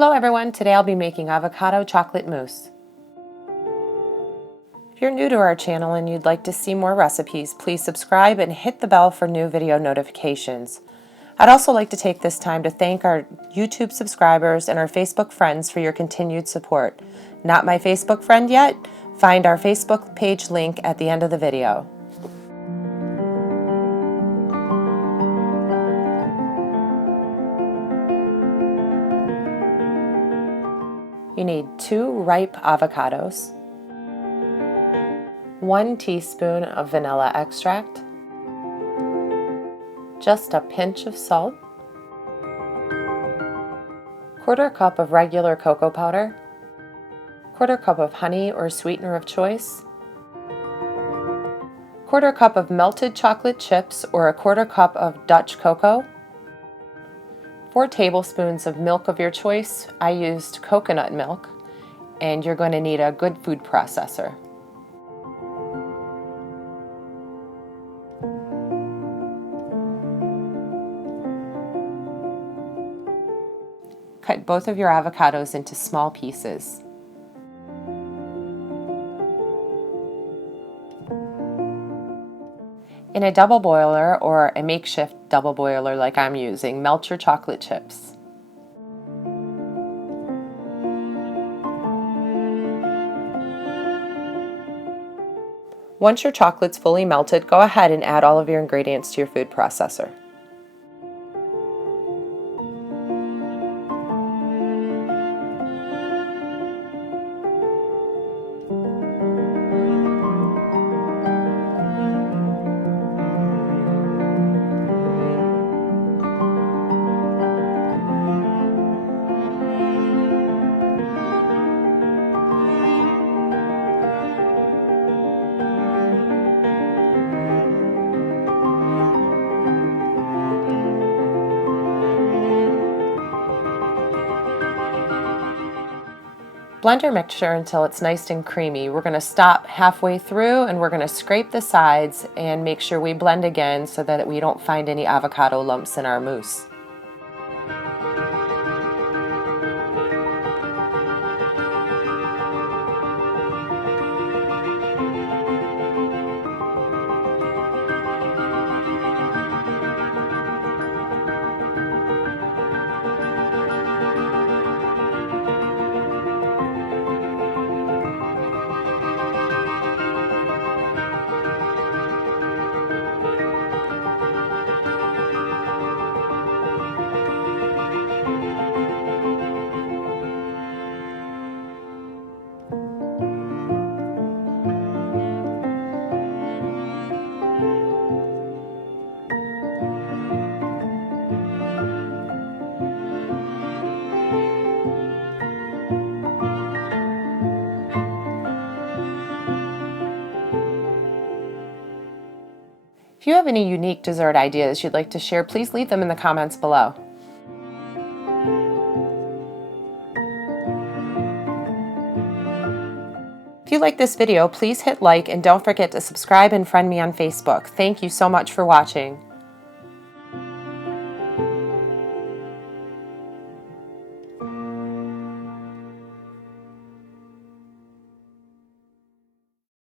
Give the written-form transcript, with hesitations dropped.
Hello everyone, today I'll be making avocado chocolate mousse. If you're new to our channel and you'd like to see more recipes, please subscribe and hit the bell for new video notifications. I'd also like to take this time to thank our YouTube subscribers and our Facebook friends for your continued support. Not my Facebook friend yet? Find our Facebook page link at the end of the video. You need 2 ripe avocados, 1 teaspoon of vanilla extract, just a pinch of salt, 1/4 cup of regular cocoa powder, 1/4 cup of honey or sweetener of choice, 1/4 cup of melted chocolate chips or a 1/4 cup of Dutch cocoa, 4 tablespoons of milk of your choice. I used coconut milk, and you're going to need a good food processor. Cut both of your avocados into small pieces. In a double boiler or a makeshift double boiler like I'm using, melt your chocolate chips. Once your chocolate's fully melted, go ahead and add all of your ingredients to your food processor. Blend your mixture until it's nice and creamy. We're going to stop halfway through and we're going to scrape the sides and make sure we blend again so that we don't find any avocado lumps in our mousse. If you have any unique dessert ideas you'd like to share, please leave them in the comments below. If you like this video, please hit like and don't forget to subscribe and friend me on Facebook. Thank you so much for watching.